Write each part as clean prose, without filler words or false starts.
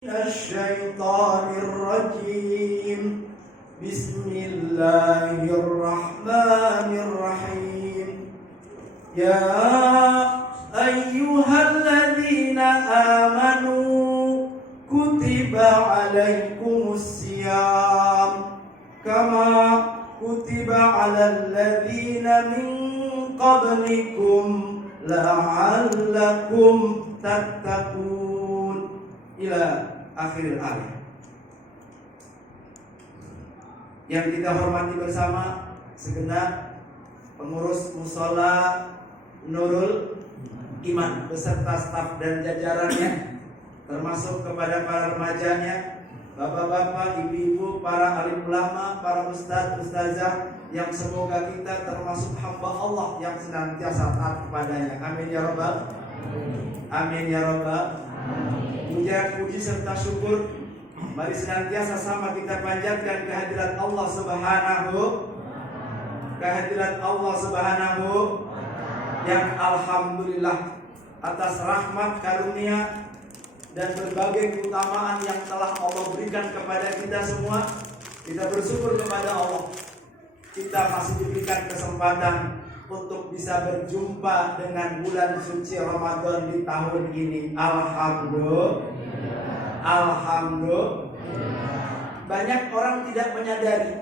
الشيطان الرجيم بسم الله الرحمن الرحيم يا أيها الذين آمنوا كتب عليكم الصيام كما كتب على الذين من قبلكم لعلكم تتقون ila akhir ayat. Yang kita hormati bersama segenap pengurus Mushola Nurul Iman beserta staf dan jajarannya, termasuk kepada para remajanya, bapak-bapak, ibu-ibu, para alim ulama, para ustadz, ustazah, yang semoga kita termasuk hamba Allah yang senantiasa taat kepadanya. Amin ya rabbal amin ya rabbal. Puja-puji serta syukur mari senantiasa sama kita panjatkan kehadirat Allah Subhanahu yang alhamdulillah atas rahmat karunia dan berbagai keutamaan yang telah Allah berikan kepada kita semua. Kita bersyukur kepada Allah, kita masih diberikan kesempatan untuk bisa berjumpa dengan bulan suci Ramadan di tahun ini. Alhamdulillah. Banyak orang tidak menyadari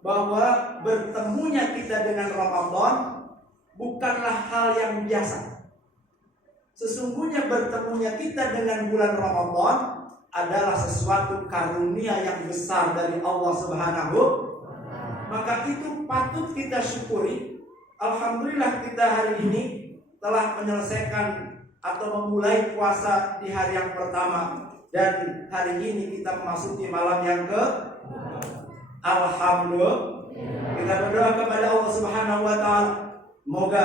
bahwa bertemunya kita dengan Ramadan bukanlah hal yang biasa. Sesungguhnya bertemunya kita dengan bulan Ramadan adalah sesuatu karunia yang besar dari Allah Subhanahu. Maka itu patut kita syukuri. Alhamdulillah kita hari ini telah menyelesaikan atau memulai puasa di hari yang pertama, dan hari ini kita memasuki malam yang ke Alhamdulillah. Kita berdoa kepada Allah Subhanahu wa taala, semoga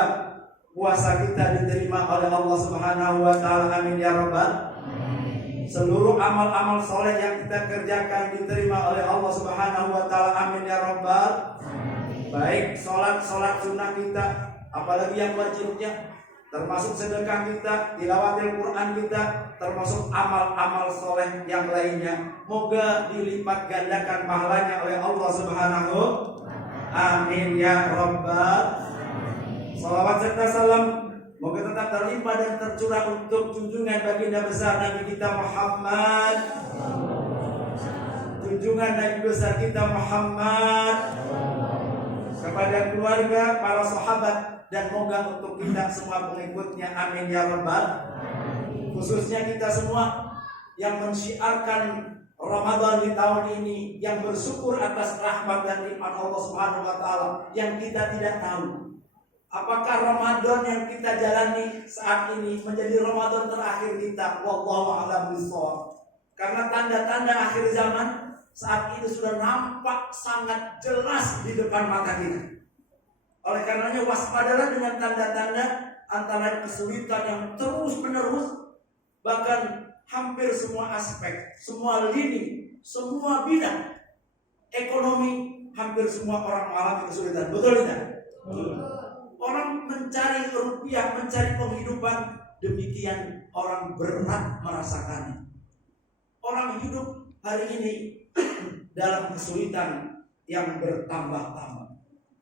puasa kita diterima oleh Allah Subhanahu wa taala. Amin ya rabbal. Seluruh amal-amal soleh yang kita kerjakan diterima oleh Allah Subhanahu wa taala. Amin ya rabbal. Baik sholat sunnah kita, apalagi yang wajibnya, termasuk sedekah kita, tilawatil Quran kita, termasuk amal-amal soleh yang lainnya. Moga dilipat gandakan pahalanya oleh Allah Subhanahu. Amin ya rabbal. Salawat serta salam moga tetap terlimpah dan tercurah untuk junjungan baginda besar Nabi kita Muhammad, junjungan Nabi besar kita Muhammad, kepada keluarga, para sahabat, dan moga untuk kita semua pengikutnya. Amin ya rabbal. Khususnya kita semua yang mensyiarkan Ramadan di tahun ini, yang bersyukur atas rahmat dan nikmat Allah Subhanahu wa taala yang kita tidak tahu apakah Ramadan yang kita jalani saat ini menjadi Ramadan terakhir kita. Wallahu a'lam bishawab. Karena tanda-tanda akhir zaman saat ini sudah nampak sangat jelas di depan mata kita. Oleh karenanya waspadalah dengan tanda-tanda antara kesulitan yang terus menerus, bahkan hampir semua aspek, semua lini, semua bidang ekonomi, hampir semua orang mengalami kesulitan. Betul tidak? Orang mencari rupiah, mencari penghidupan, demikian orang berat merasakannya. Orang hidup hari ini dalam kesulitan yang bertambah-tambah.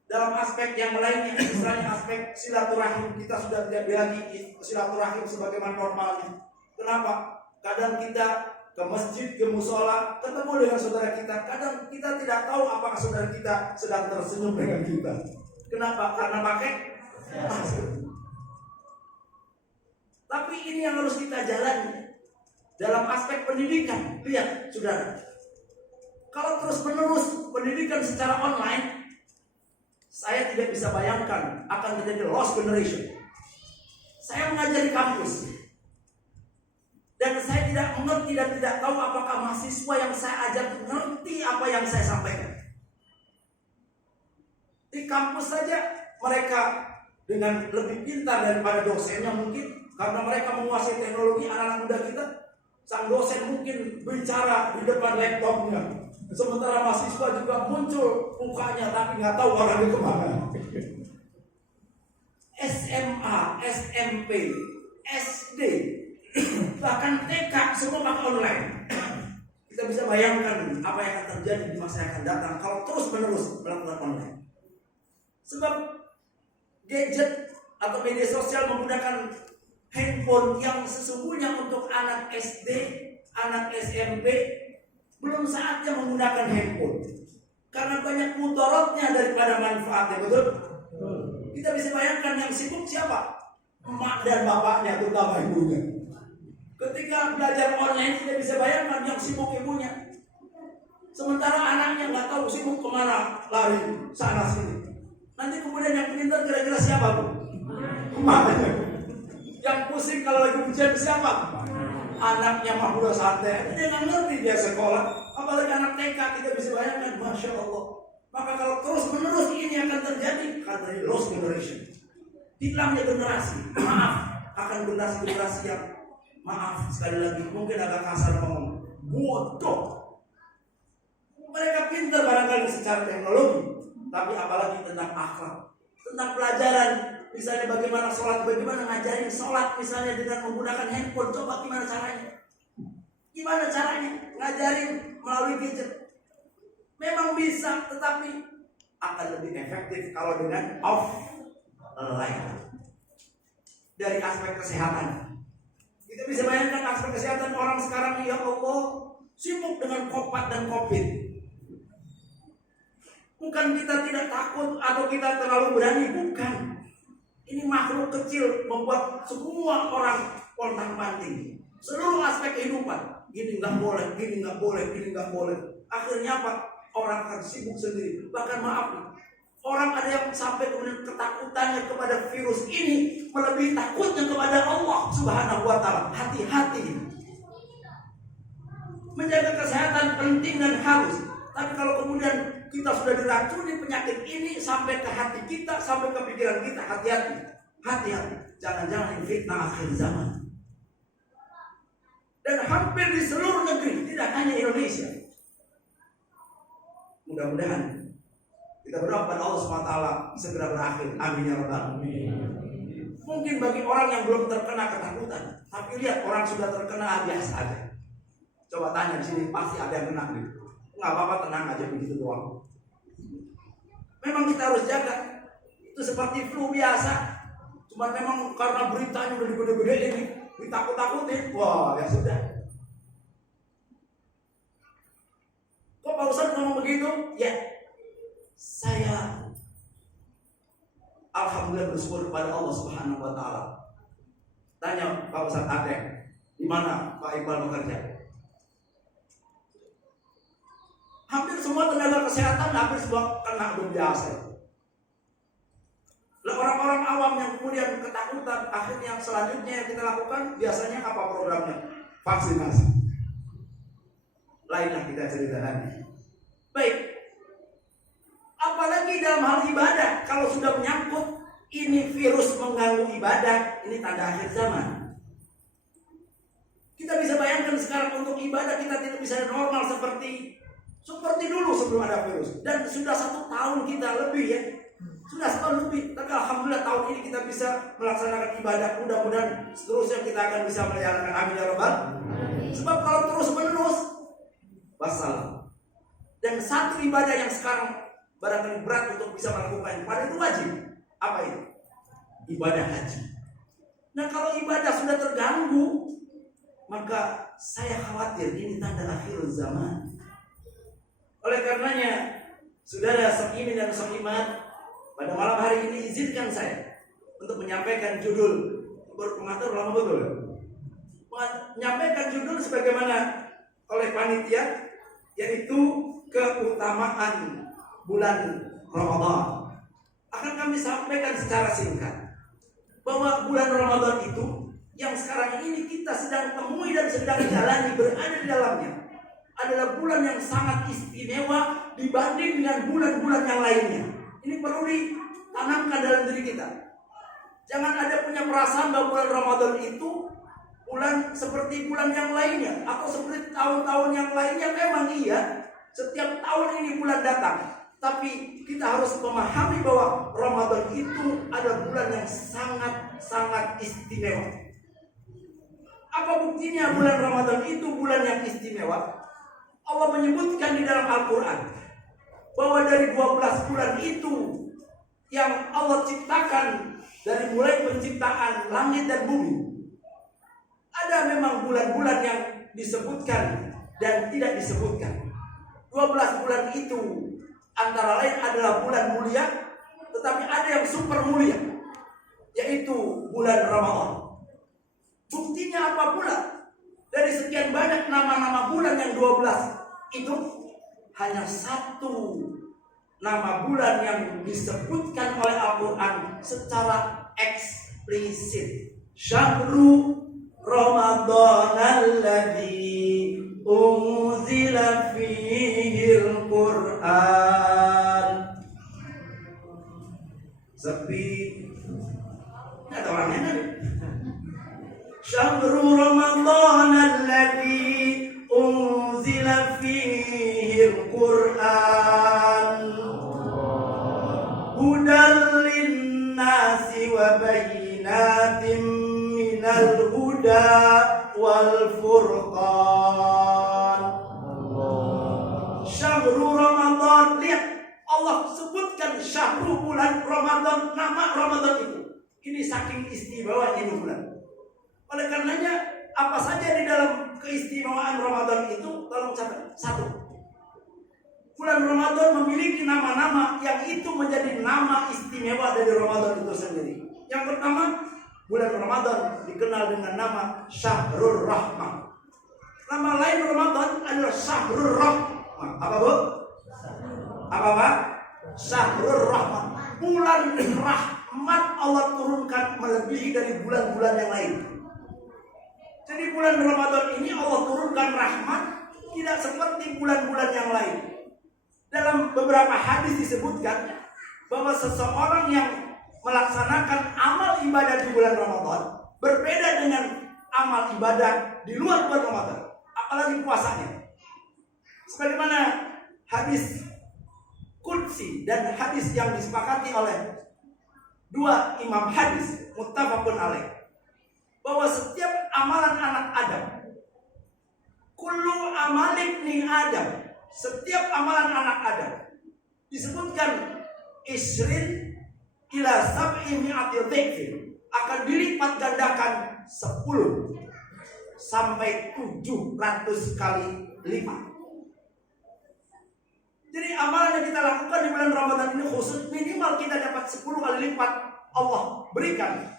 Dalam aspek yang lainnya, misalnya aspek silaturahim, kita sudah tidak lagi silaturahim sebagaimana normalnya. Kenapa? Kadang kita ke masjid, ke mushola, ketemu dengan saudara kita. Kadang kita tidak tahu apakah saudara kita sedang tersenyum dengan kita. Kenapa? Karena pakai masker. Tapi ini yang harus kita jalani dalam aspek pendidikan. Lihat, saudara, kalau terus-menerus pendidikan secara online, saya tidak bisa bayangkan akan terjadi lost generation. Saya mengajar di kampus, dan saya tidak mengerti dan tidak tahu apakah mahasiswa yang saya ajar mengerti apa yang saya sampaikan. Di kampus saja mereka dengan lebih pintar daripada dosennya mungkin, karena mereka menguasai teknologi. Anak-anak muda kita, sang dosen mungkin bicara di depan laptopnya, sementara mahasiswa juga muncul mukanya tapi nggak tahu orangnya kemana. SMA, SMP, SD, Bahkan TK semua pakai online. Kita bisa bayangkan apa yang akan terjadi di masa yang akan datang kalau terus-menerus melakukan online. Sebab gadget atau media sosial menggunakan handphone yang sesungguhnya untuk anak SD, anak SMP, belum saatnya menggunakan handphone. Karena banyak mudaratnya daripada manfaatnya, betul? Kita bisa bayangkan yang sibuk siapa? Emak dan bapaknya, terutama ibunya. Ketika belajar online, kita bisa bayangkan yang sibuk ibunya. Sementara anaknya nggak tahu sibuk kemana, lari sana sini. Nanti kemudian yang pintar kira-kira siapa, Bu? Emaknya. Yang pusing kalau lagi ujian siapa? Anaknya mah udah santai. Dia nggak ngerti dia sekolah. Apalagi anak TK, kita bisa bayangkan, Masya Allah. Maka kalau terus-menerus ini akan terjadi, akan terjadi lost generation. Hilangnya generasi. Maaf, akan generasi-generasi yang maaf sekali lagi, mungkin agak kasar ngomong, bodoh. Mereka pintar barangkali secara teknologi, tapi apalagi tentang akhlak, tentang pelajaran, misalnya bagaimana sholat, bagaimana ngajarin sholat, misalnya dengan menggunakan handphone. Coba gimana caranya? Gimana caranya ngajarin melalui gadget? Memang bisa, tetapi akan lebih efektif kalau dengan offline. Dari aspek kesehatan, kita bisa bayangkan aspek kesehatan orang sekarang, ya Allah, sibuk dengan COVID dan COVID. Bukan kita tidak takut atau kita terlalu berani, bukan. Ini makhluk kecil membuat semua orang pontang-panting. Seluruh aspek kehidupan, gini nggak boleh, gini nggak boleh, gini nggak boleh. Akhirnya apa? Orang akan sibuk sendiri. Bahkan maaf nih, orang ada yang sampai kemudian ketakutannya kepada virus ini melebihi takutnya kepada Allah Subhanahu wa Ta'ala. Hati-hati. Menjaga kesehatan penting dan harus. Tapi kalau kemudian kita sudah diracuni penyakit ini sampai ke hati kita, sampai ke pikiran kita, hati-hati. Hati-hati. Jangan-jangan ini fitnah akhir zaman. Dan hampir di seluruh negeri, tidak hanya Indonesia. Mudah-mudahan kita berdoa pada Allah SWT segera berakhir. Amin ya rabbal alamin. Mungkin bagi orang yang belum terkena ketakutan, tapi lihat orang sudah terkena biasa aja. Coba tanya di sini, pasti ada yang kena gitu. Nggak apa-apa, tenang aja begitu doang. Memang kita harus jaga. Itu seperti flu biasa. Cuma memang karena beritanya udah gede-gede ini, ditakut-takutin. Wah, ya sudah. Kok Pak Ustadz ngomong begitu? Ya, saya alhamdulillah bersyukur kepada Allah Subhanahu wa Ta'ala. Tanya Pak Ustadz Adek, di mana Pak Iqbal bekerja? Hampir semua tenaga kesehatan hampir semua kena biasa. Lah orang-orang awam yang kemudian ketakutan, akhirnya selanjutnya yang kita lakukan biasanya apa programnya? Vaksinasi. Lainlah kita ceritakan. Baik. Apalagi dalam hal ibadah, kalau sudah menyangkut ini virus mengganggu ibadah, ini tanda akhir zaman. Kita bisa bayangkan sekarang untuk ibadah kita tidak bisa normal seperti dulu sebelum ada virus. Dan sudah 1 tahun kita lebih ya. Sudah 1 tahun lebih. Tapi alhamdulillah tahun ini kita bisa melaksanakan ibadah. Mudah-mudahan seterusnya kita akan bisa menjalankan. Amin ya rabbal. Sebab kalau terus menerus, wassalam. Dan satu ibadah yang sekarang barangkali berat untuk bisa melakukan, pada itu wajib. Apa itu? Ibadah haji. Nah kalau ibadah sudah terganggu, maka saya khawatir ini tanda akhir zaman. Oleh karenanya, saudara Sakimin dan Sakimat, pada malam hari ini izinkan saya untuk menyampaikan judul, berpengatur lama betul, menyampaikan judul sebagaimana oleh panitia, yaitu keutamaan bulan Ramadan. Akan kami sampaikan secara singkat bahwa bulan Ramadan itu yang sekarang ini kita sedang temui dan sedang jalani, berada di dalamnya, adalah bulan yang sangat istimewa dibanding dengan bulan-bulan yang lainnya. Ini perlu ditanamkan dalam diri kita. Jangan ada punya perasaan bahwa bulan Ramadan itu bulan seperti bulan yang lainnya atau seperti tahun-tahun yang lainnya. Memang iya, setiap tahun ini bulan datang. Tapi kita harus memahami bahwa Ramadan itu adalah bulan yang sangat-sangat istimewa. Apa buktinya bulan Ramadan itu bulan yang istimewa? Allah menyebutkan di dalam Al-Quran bahwa dari 12 bulan itu yang Allah ciptakan dari mulai penciptaan langit dan bumi, ada memang bulan-bulan yang disebutkan dan tidak disebutkan. 12 bulan itu antara lain adalah bulan mulia, tetapi ada yang super mulia, yaitu bulan Ramadan. Buktinya apa pula? Dari sekian banyak nama-nama bulan yang 12 itu, hanya satu nama bulan yang disebutkan oleh Al-Quran secara eksplisit. Syahru Ramadan alladzi unzila fihil Qur'an. Sepi. Ini ada orangnya nih. Syahru Ramadan alladzi unzila fihil Qur'an hudan linnasi wa bayyinatin minal huda wal furqan. Syahrul Ramadan, lihat Allah sebutkan syahrul bulan Ramadan, nama Ramadan itu. Ini saking istimewanya ini bulan. Oleh karenanya apa saja di dalam keistimewaan Ramadan itu tolong catat. Satu, bulan Ramadan memiliki nama-nama yang itu menjadi nama istimewa dari Ramadan itu sendiri. Yang pertama, bulan Ramadan dikenal dengan nama Syahrul Rahmah. Nama lain Ramadan adalah Syahrul Rahmah. Apa bu? Apa pak? Syahrul Rahmah. Bulan rahmat Allah turunkan melebihi dari bulan-bulan yang lain. Jadi bulan Ramadan ini Allah turunkan rahmat tidak seperti bulan-bulan yang lain. Dalam beberapa hadis disebutkan bahwa seseorang yang melaksanakan amal ibadah di bulan Ramadan berbeda dengan amal ibadah di luar bulan Ramadan, apalagi puasanya. Sebagaimana hadis qudsi dan hadis yang disepakati oleh dua imam hadis muttafaqun alaih, bahwa setiap amalan anak Adam, kullu amalik ni Adam, setiap amalan anak Adam disebutkan isrin ila sab'i mi'ati dhikr, akan dilipat gandakan 10 sampai 700 kali lipat. Jadi amalan yang kita lakukan di bulan Ramadan ini khusus minimal kita dapat 10 kali lipat Allah berikan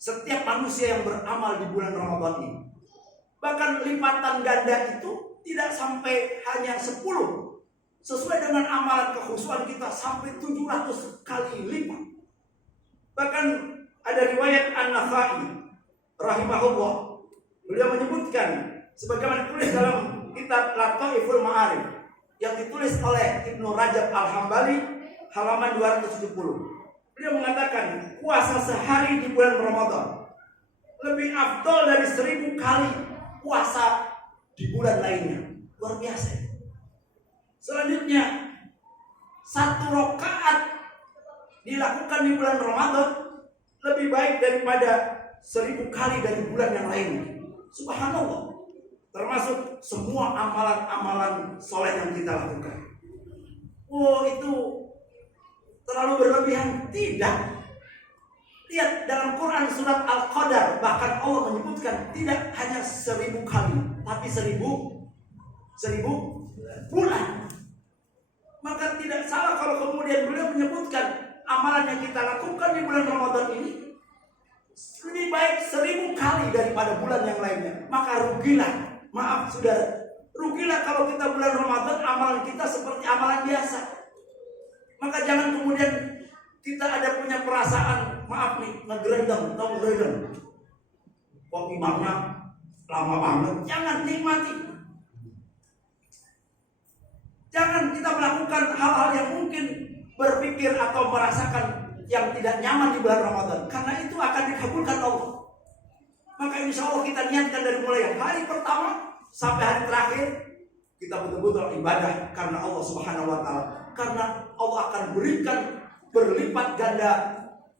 setiap manusia yang beramal di bulan Ramadan ini. Bahkan lipatan ganda itu tidak sampai hanya 10. Sesuai dengan amalan kekhusuan kita sampai 700 kali lipat. Bahkan ada riwayat An-Nasa'i rahimahullah, beliau menyebutkan sebagaimana ditulis dalam kitab Lataiful Ma'arif yang ditulis oleh Ibnu Rajab Al-Hambali halaman 270. Beliau mengatakan puasa sehari di bulan Ramadan lebih afdal dari 1000 kali puasa di bulan lainnya. Luar biasa. Selanjutnya, 1 rakaat dilakukan di bulan Ramadan lebih baik daripada 1000 kali dari bulan yang lainnya. Subhanallah. Termasuk semua amalan-amalan soleh yang kita lakukan. Oh, itu terlalu berlebihan? Tidak. Lihat dalam Quran surat Al-Qadar, bahkan Allah menyebutkan tidak hanya 1000 kali, tapi 1000 bulan. Maka tidak salah kalau kemudian beliau menyebutkan amalan yang kita lakukan di bulan Ramadan ini lebih baik 1000 kali daripada bulan yang lainnya. Maka rugilah, maaf saudara, rugilah kalau kita bulan Ramadan amalan kita seperti amalan biasa. Maka jangan kemudian kita ada punya perasaan, maaf nih, ngegerendam, kok imamnya lama banget. Jangan, nikmati. Jangan kita melakukan hal-hal yang mungkin berpikir atau merasakan yang tidak nyaman di bulan Ramadan, karena itu akan dikabulkan Allah. Maka insya Allah kita niatkan dari mulai hari pertama sampai hari terakhir kita betul-betul ibadah karena Allah Subhanahu wa Ta'ala. Karena Allah akan berikan berlipat ganda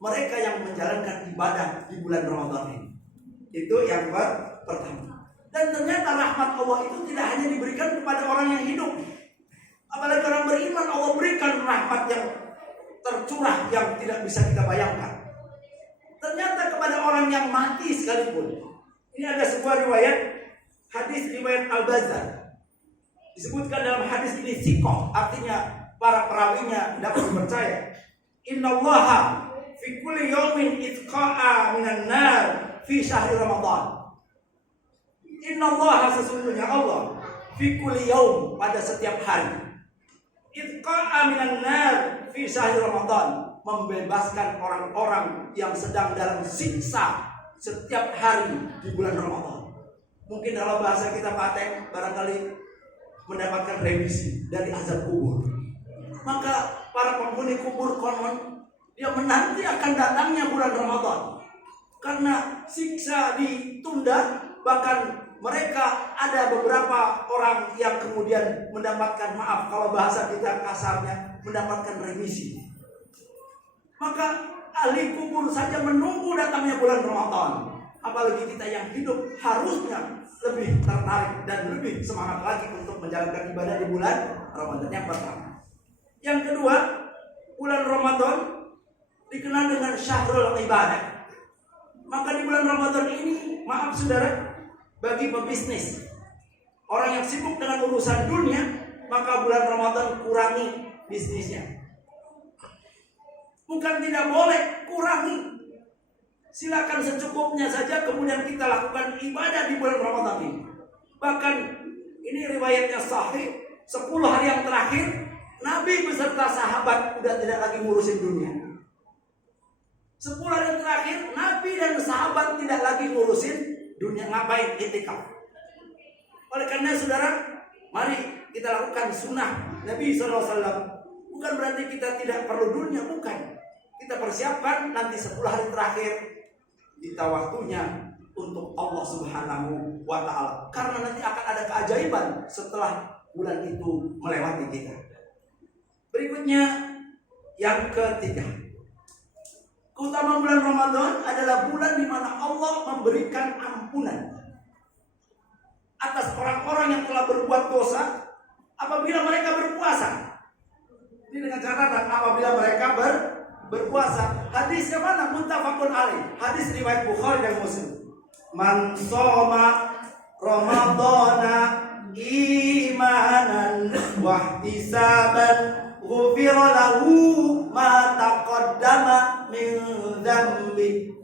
mereka yang menjalankan ibadah di bulan Ramadan ini. Itu yang pertama. Dan ternyata rahmat Allah itu tidak hanya diberikan kepada orang yang hidup. Apalagi orang beriman, Allah berikan rahmat yang tercurah yang tidak bisa kita bayangkan. Ternyata kepada orang yang mati sekalipun. Ini ada sebuah riwayat, hadis riwayat Al-Bazzar. Disebutkan dalam hadis ini sikoh, artinya para perawinya dapat dipercaya. Innallaha fi kulli yawmin itqa'a minan nar fi syahri Ramadan. Innallaha, sesungguhnya Allah, fi kulli yawm, pada setiap hari, itqa'a minan nar fi syahri Ramadan, membebaskan orang-orang yang sedang dalam siksa setiap hari di bulan Ramadan. Mungkin dalam bahasa kita pakai barangkali mendapatkan remisi dari azab kubur. Maka para penghuni kubur konon dia menanti akan datangnya bulan Ramadan, karena siksa ditunda. Bahkan mereka ada beberapa orang yang kemudian mendapatkan, maaf kalau bahasa kita kasarnya, mendapatkan remisi. Maka ahli kubur saja menunggu datangnya bulan Ramadan. Apalagi kita yang hidup harusnya lebih tertarik dan lebih semangat lagi untuk menjalankan ibadah di bulan Ramadan. Yang pertama. Yang kedua, bulan Ramadan dikenal dengan syahrul ibadah. Maka di bulan Ramadan ini, maaf saudara, bagi pebisnis, orang yang sibuk dengan urusan dunia, maka bulan Ramadan kurangi bisnisnya. Bukan tidak boleh, kurangi. Silakan secukupnya saja, kemudian kita lakukan ibadah di bulan Ramadan ini. Bahkan ini riwayatnya sahih, 10 hari yang terakhir Nabi beserta sahabat udah tidak lagi ngurusin dunia. 10 hari yang terakhir Nabi dan sahabat tidak lagi ngurusin dunia. Ngapain? Itikaf. Oleh karena saudara, mari kita lakukan sunnah Nabi SAW. Bukan berarti kita tidak perlu dunia, bukan. Kita persiapkan nanti 10 hari terakhir kita waktunya untuk Allah Subhanahu wa Ta'ala. Karena nanti akan ada keajaiban setelah bulan itu melewati kita. Berikutnya yang ketiga, keutamaan bulan Ramadan adalah bulan di mana Allah memberikan ampunan atas orang-orang yang telah berbuat dosa apabila mereka berpuasa. Ini dengan catatan apabila mereka berpuasa. Hadisnya mana? Muttafaqun alaih. Hadis riwayat Bukhari dan Muslim. Man shoma Ramadana imanan wa ihtisaban ghufira lahu ma taqaddama min dzambi.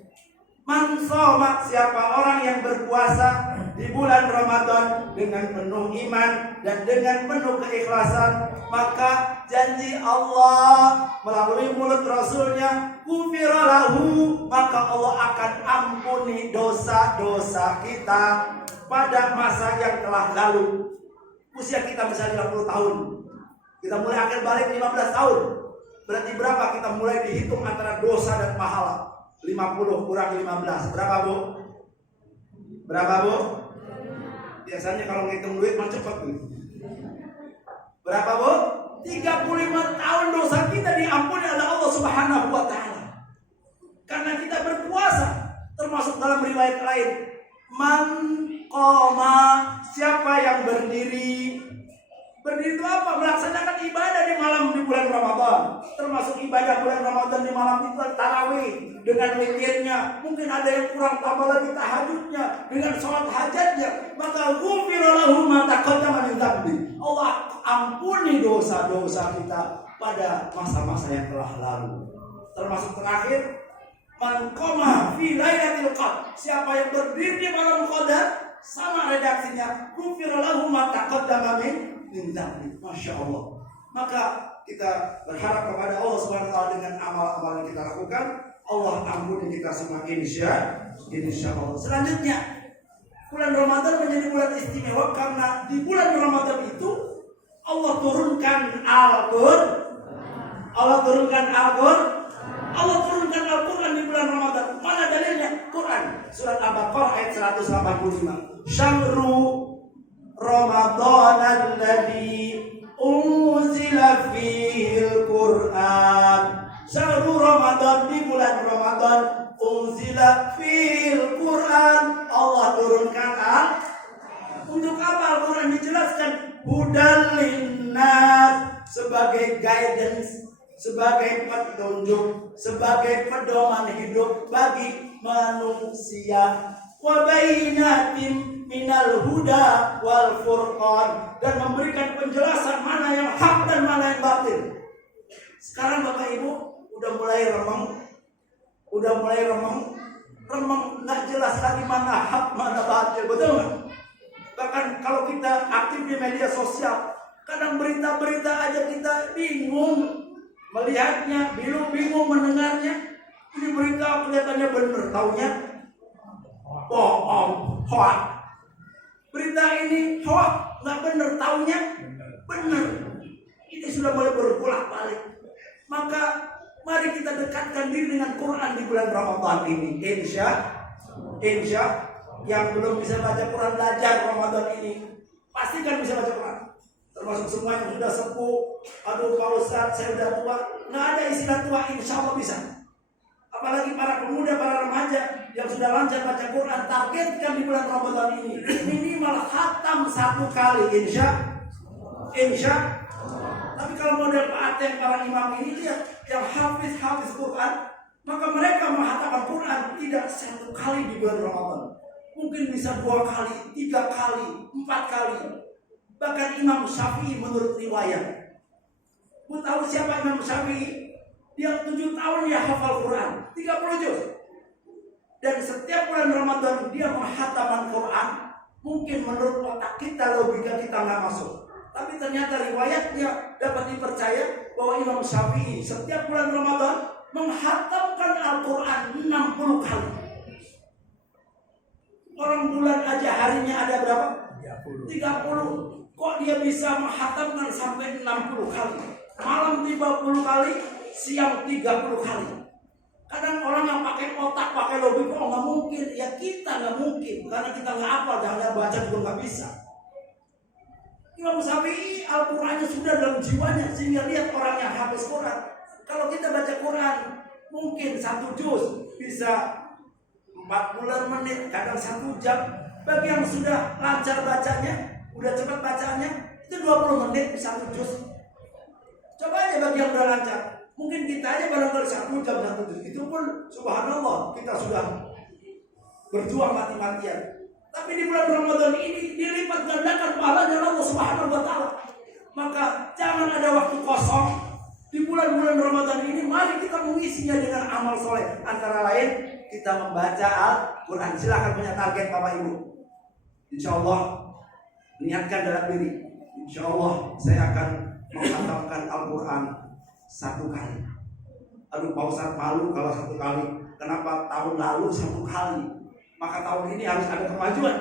Man shoma, siapa orang yang berpuasa di bulan Ramadan dengan penuh iman dan dengan penuh keikhlasan, maka janji Allah melalui mulut Rasulnya, ghufira lahu, maka Allah akan ampuni dosa-dosa kita pada masa yang telah lalu. Usia kita misalnya 50 tahun, kita mulai akan balik 15 tahun. Berarti berapa kita mulai dihitung antara dosa dan pahala? 50 kurang 15, berapa bu? Berapa bu? Biasanya kalau ngitung duit mah cepat tuh. Berapa bu? 35 tahun dosa kita diampuni oleh Allah Subhanahu wa Ta'ala. Karena kita berpuasa. Termasuk dalam riwayat lain, man qoma, siapa yang berdiri. Berdiri itu apa? Melaksanakan ibadah di malam di bulan Ramadan. Termasuk ibadah bulan Ramadan di malam itu tarawih dengan witirnya. Mungkin ada yang kurang, tambah lagi tahajudnya dengan sholat hajatnya. Maka ghufira lahu ma taqaddama min dzambi. Allah ampuni dosa-dosa kita pada masa-masa yang telah lalu. Termasuk terakhir, man qama fi lailatul qadar. Siapa yang berdiri di malam qadar, sama redaksinya, ghufira lahu ma taqaddama min dzambi. Masya Allah. Maka kita berharap kepada Allah Subhanahu wa Ta'ala dengan amal-amal yang kita lakukan, Allah ampuni kita semua insya Allah. Selanjutnya, bulan Ramadan menjadi bulan istimewa karena di bulan Ramadan itu Allah turunkan Al-Qur'an. Allah turunkan Al-Qur'an di bulan Ramadan. Mana dalilnya? Quran surat Al-Baqarah ayat 185. Syahru Ramadan alladzi unzila fihil Qur'an. Syahru Ramadan, di bulan Ramadan, unzila fihil Qur'an, Allah turun diturunkan untuk apa Al-Quran dijelaskan? Hudal linnas, sebagai guidance, sebagai petunjuk, sebagai pedoman hidup bagi manusia. Wa bainatin minal huda wal furqan, dan memberikan penjelasan mana yang hak dan mana yang batil. Sekarang Bapak Ibu udah mulai remeng, nggak jelas lagi mana hak mana batil, betul nggak? Bahkan kalau kita aktif di media sosial, kadang berita-berita aja kita bingung melihatnya, bingung mendengarnya. Ini berita kelihatannya benar, taunya bohong, hoax. Berita ini hoax, nggak benar, taunya benar. Ini sudah mulai berbolak-balik. Maka mari kita dekatkan diri dengan Quran di bulan Ramadan ini. Insya yang belum bisa baca Quran, belajar Ramadan ini, pastikan bisa baca Quran. Termasuk semua yang sudah sepuh. Aduh Pak Ustadz, saya sudah tua. Nggak ada istilah tua, insya Allah bisa. Apalagi para pemuda, para remaja yang sudah lancar baca Quran, targetkan di bulan Ramadan ini minimal khatam 1 kali, insya. Tapi kalau model Pak Aten, para imam ini, lihat yang hafiz Quran, maka mereka menghatamkan Quran tidak 1 kali di bulan Ramadan. Mungkin bisa 2 kali, 3 kali, 4 kali. Bahkan Imam Syafi'i menurut riwayat. Kamu tahu siapa Imam Syafi'i? Dia 7 tahun dia hafal Quran, 30 juz. Dan setiap bulan Ramadan dia menghatamkan Quran. Mungkin menurut otak kita, logika kita nggak masuk. Tapi ternyata riwayatnya dapat dipercaya bahwa Imam Syafi'i setiap bulan Ramadan menghatamkan Al-Quran 60 kali. Orang bulan aja harinya ada berapa? 30. Kok dia bisa menghatamkan sampai 60 kali? Malam 30 kali, siang 30 kali. Kadang orang yang pakai otak, pakai logika, nggak mungkin. Ya kita nggak mungkin, karena kita nggak hafal, jangan baca juga nggak bisa. Imam Syafi'i Al-Qurannya sudah dalam jiwanya, sehingga lihat orang yang habis Quran. Kalau kita baca Quran, mungkin 1 juz bisa 40 menit, kadang 1 jam. Bagi yang sudah lancar bacanya, udah cepat bacanya, itu 20 menit bisa 1 juz. Coba aja bagi yang udah lancar. Mungkin kita aja barangkali 1 jam 1 juz. Itu pun subhanallah, kita sudah berjuang mati-matian. Tapi di bulan Ramadan ini dilipat gandakan pahalanya Allah Subhanahu wa taala. Maka jangan ada waktu kosong di bulan-bulan Ramadan ini. Mari kita mengisinya dengan amal soleh. Antara lain kita membaca Al-Quran. Silakan punya target Bapak Ibu. Insya Allah niatkan dalam diri. Insya Allah saya akan menghatamkan Al-Quran 1 kali. Aduh Pak Ustadz, malu kalau 1 kali. Kenapa tahun lalu 1 kali? Maka tahun ini harus ada kemajuan.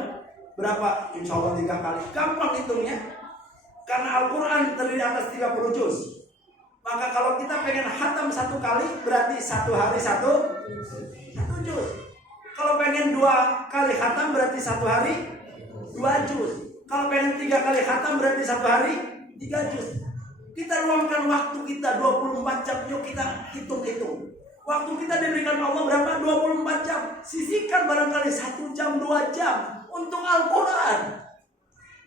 Berapa? Insya Allah 3 kali. Gampang hitungnya. Karena Al-Quran terdiri atas 30 juz. Maka kalau kita pengen khatam 1 kali, berarti 1 hari 1 juz. Kalau pengen 2 kali khatam, berarti 1 hari 2 juz. Kalau pengen 3 kali khatam, berarti 1 hari 3 juz. Kita luangkan waktu kita 24 jam. Yuk kita hitung-hitung. Waktu kita diberikan Allah berapa? 24 jam. Sisihkan barangkali 1 jam, 2 jam untuk Al-Quran.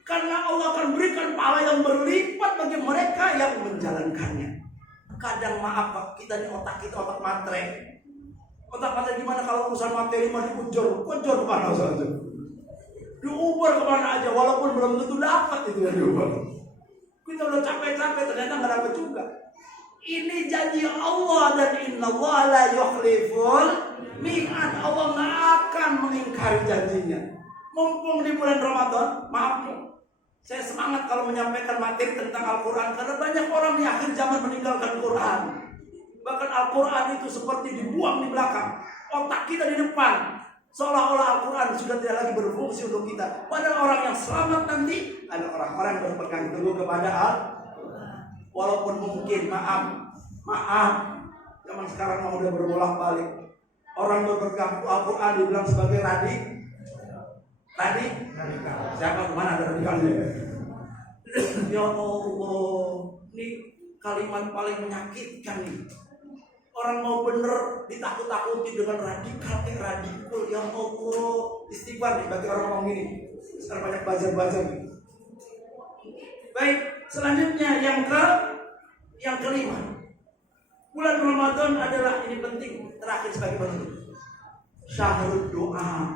Karena Allah akan berikan pahala yang berlipat bagi mereka yang menjalankannya. Kadang maaf Pak, kita di otak kita otak matre. Otak matre gimana kalau urusan materi mah dikujur kemana saja. Diuber kemana aja, walaupun belum tentu dapat itu yang diuber. Kita udah capek-capek ternyata nggak dapat juga. Ini janji Allah dan innallaha la yukhliful mi'ad. Allah nggak akan mengingkari janjinya. Mumpung di bulan Ramadan, maaf nih, saya semangat kalau menyampaikan materi tentang Al-Quran karena banyak orang di akhir zaman meninggalkan Quran. Bahkan Al-Quran itu seperti dibuang di belakang, otak kita di depan, seolah-olah Al-Quran sudah tidak lagi berfungsi untuk kita. Padahal orang yang selamat nanti ada orang-orang yang berpegang teguh kepada Al-Quran. Walaupun mungkin maaf, zaman sekarang mau udah berbolak-balik. Orang berpegang Al-Quran dibilang sebagai radikal. Siapa kemana ada radikalnya? Ya Allah, ini kalimat paling menyakitkan nih. Orang mau bener ditakut-takuti dengan radikal kayak radikal. Ya Allah, istighfar nih bagi orang ngomong gini. Sekarang banyak buzzer nih. Baik, selanjutnya yang kelima. Bulan Ramadan adalah ini penting, terakhir sebagai penutup. Syahrul doa.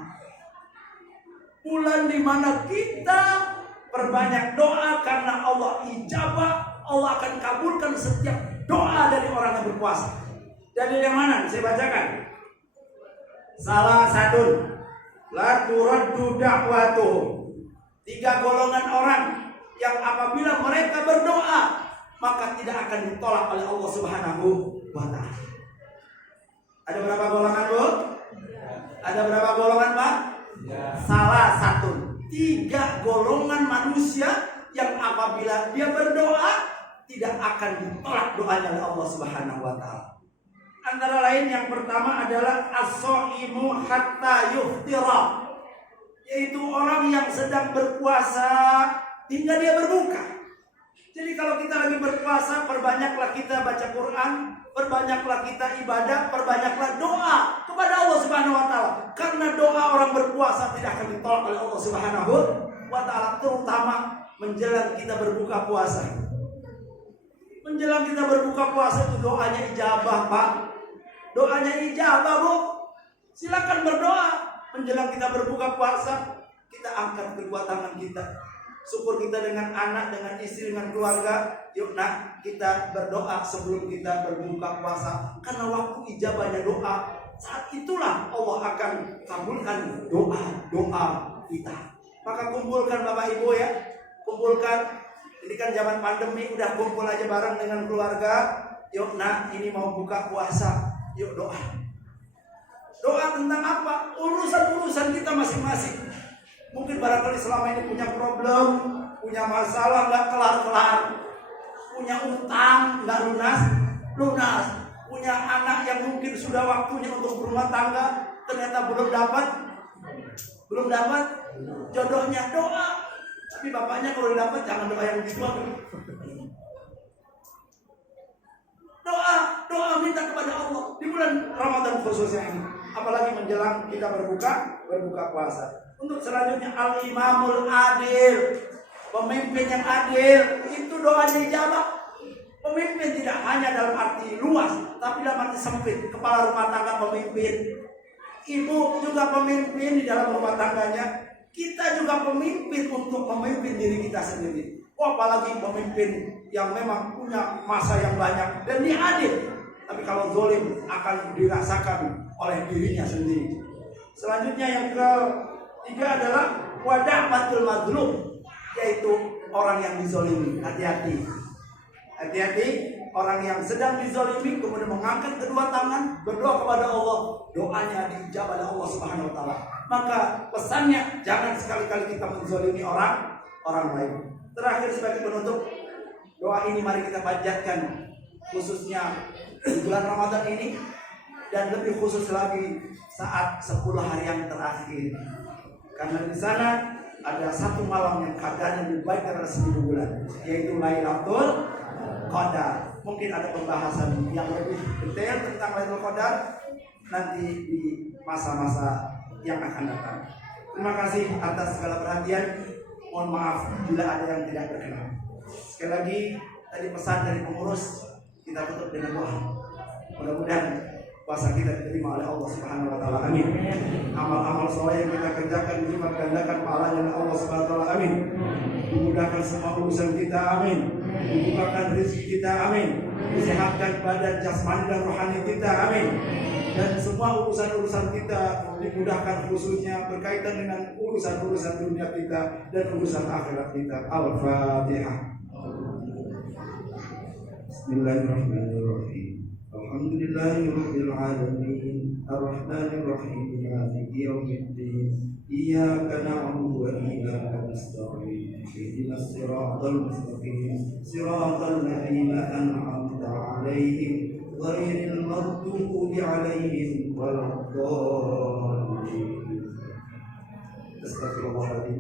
Bulan di mana kita perbanyak doa karena Allah ijabah, Allah akan kabulkan setiap doa dari orang yang berpuasa. Dari yang mana? Saya bacakan. Salah satu, la turaddu da'watuhum. 3 golongan orang yang apabila mereka berdoa maka tidak akan ditolak oleh Allah Subhanahu wa taala. Ada berapa golongan, Bu? Ada berapa golongan, Pak? Salah satu. 3 golongan manusia yang apabila dia berdoa tidak akan ditolak doanya oleh Allah Subhanahu wa taala. Antara lain yang pertama adalah as-shaimu hatta yuftira, yaitu orang yang sedang berpuasa hingga dia berbuka. Jadi kalau kita lagi berpuasa, perbanyaklah kita baca Quran, perbanyaklah kita ibadah, perbanyaklah doa kepada Allah Subhanahu wa taala. Karena doa orang berpuasa tidak akan ditolak oleh Allah Subhanahu wa taala, terutama menjelang kita berbuka puasa. Menjelang kita berbuka puasa itu doanya ijabah, Pak. Doanya ijabah, Bu. Silakan berdoa. Menjelang kita berbuka puasa, kita angkat kedua tangan kita. Syukur kita dengan anak, dengan istri, dengan keluarga. Yuk nak, kita berdoa sebelum kita berbuka puasa. Karena waktu ijabahnya doa, saat itulah Allah akan kabulkan doa kita. Maka kumpulkan Bapak Ibu ya. Kumpulkan. Ini kan zaman pandemi, udah kumpul aja bareng dengan keluarga. Yuk nak, ini mau buka puasa. Yuk doa. Doa tentang apa? Urusan-urusan kita masing-masing. Mungkin barangkali selama ini punya problem, punya masalah nggak kelar-kelar, punya utang nggak lunas, punya anak yang mungkin sudah waktunya untuk berumah tangga, ternyata belum dapat jodohnya. Doa. Tapi bapaknya kalau dapat jangan doa yang gitu. Doa minta kepada Allah di bulan Ramadan khususnya ini. Apalagi menjelang kita berbuka puasa. Untuk selanjutnya al-imamul adil, pemimpin yang adil, itu doanya dijawab. Pemimpin tidak hanya dalam arti luas, tapi dalam arti sempit. Kepala rumah tangga pemimpin, ibu juga pemimpin di dalam rumah tangganya. Kita juga pemimpin untuk memimpin diri kita sendiri. Apalagi pemimpin yang memang punya masa yang banyak dan dia adil. Tapi kalau zalim akan dirasakan oleh dirinya sendiri. Selanjutnya yang ketiga adalah wada'matul mazlum, yaitu orang yang dizalimi. Hati-hati orang yang sedang dizalimi kemudian mengangkat kedua tangan berdoa kepada Allah, doanya dijawab oleh Allah Subhanahu wa taala. Maka pesannya jangan sekali-kali kita menzalimi orang lain. Terakhir sebagai penutup, doa ini mari kita panjatkan khususnya di bulan Ramadan ini dan lebih khusus lagi saat 10 hari yang terakhir. Karena di sana ada satu malam yang kadarnya lebih baik dari 1000 bulan, yaitu Lailatul Qadar. Mungkin ada pembahasan yang lebih detail tentang Lailatul Qadar nanti di masa-masa yang akan datang. Terima kasih atas segala perhatian. Mohon maaf bila ada yang tidak berkenan. Sekali lagi tadi pesan dari pengurus, kita tutup dengan doa. Mudah-mudahan puasa kita diterima oleh Allah Subhanahu wa taala. Amin. Amal-amal soleh yang kita kerjakan dilipat gandakan pahalanya oleh Allah Subhanahu wa taala. Amin. Dimudahkan semua urusan kita. Amin. Dibukakan rezeki kita. Amin. Disehatkan badan jasmani dan rohani kita. Amin. Dan semua urusan-urusan kita dimudahkan, khususnya berkaitan dengan urusan-urusan dunia kita dan urusan akhirat kita. Al-Fatihah. Bismillahirrahmanirrahim. Alhamdulillahirabbil alamin. Arrahmanir rahim. Maliki yaumiddin. Iyyaka na'budu wa iyyaka nasta'in. Ihdinas siratal mustaqim. Siratal ladzina an'amta 'alaihim ghairil maghdubi 'alaihim waladdallin. Astaghfirullahaladzim.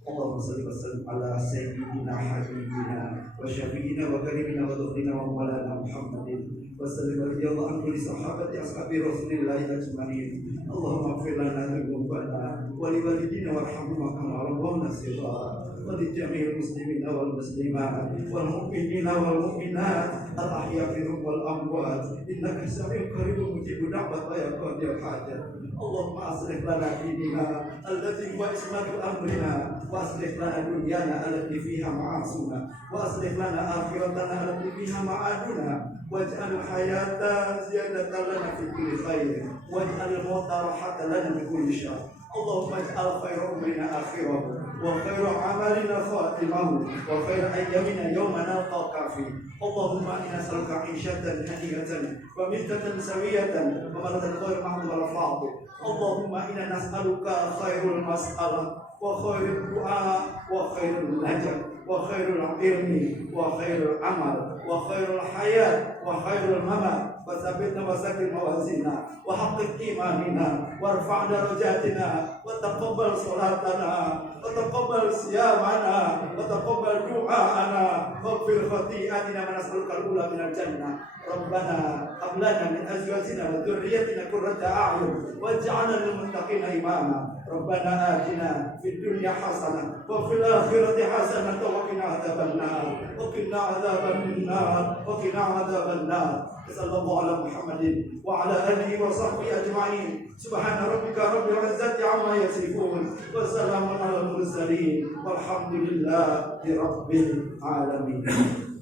Allahumma salli wa sallim ala sayyidina habibina wa syafi'ina wa karimina wa dhukrina wa maulana Muhammadin wa sallim radhiyallahu anhu li sahabati ashabi Rasulillahi ajma'in. Allahumma ighfir lana dhunubana wa li walidina warhamhum kama rabbawna shighara wa li jami'il muslimina wal muslimat wal mu'minina wal mu'minat al ahya'i minhum wal amwat innaka sami'un qaribun mujibud da'wat ya qadil hajat. Allahumma aslih lana dinina allati huwa ismatu amrina wa aslih lana dunyana allati fiha ma'asuna wa aslih lana akhiratana allati fiha ma'aduna waj'al hayata ziyadatan lana fi kulli khair waj'al mauta rahatan lana min kulli syarr. Allahumma ij'al khayra umrina akhirahu wa khayra amalina khatimahu wa khayra ayyamina yawma nalqaka fi. Allahumma inna nas'aluka 'ishatan haniyatan wa mitatan sawiyatan wa maratan ghayra mahdhura fa'd. Allahumma inna nas'aluka khairul mas'alah wa khairul du'a wa khairul najat wa khairul ilmi wa khairul amal wa khairul hayat wa khairul mamat wa sabitna wa sakil mawazina wa haqqik imanina warfa' darajatina wa taqabbal salatana wa taqabbal siyamana wa taqabbal du'aana waghfir khati'atina wa nas'aluka al-ula minal jannah. Rabbana hab lana min azwajina wa dhurriyyatina qurrata a'yun waj'alna lil muttaqina imama. Rabbana atina fid dunya hasanah wa fil akhirati hasanah wa qina adzaban nar wa qina adzaban nar wa qina adzaban nar. Sallallahu ala Muhammadin wa ala alihi wa sahbihi ajma'in. Subhana rabbika rabbil izzati amma yasifun wa salamun alal mursalin walhamdulillahi rabbil alamin.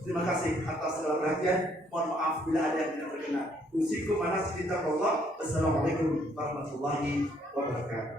Terima kasih atas segala perhatian. Mohon maaf bila ada yang tidak berkenan. Usikum manas kita Allah. Wassalamualaikum warahmatullahi wabarakatuh.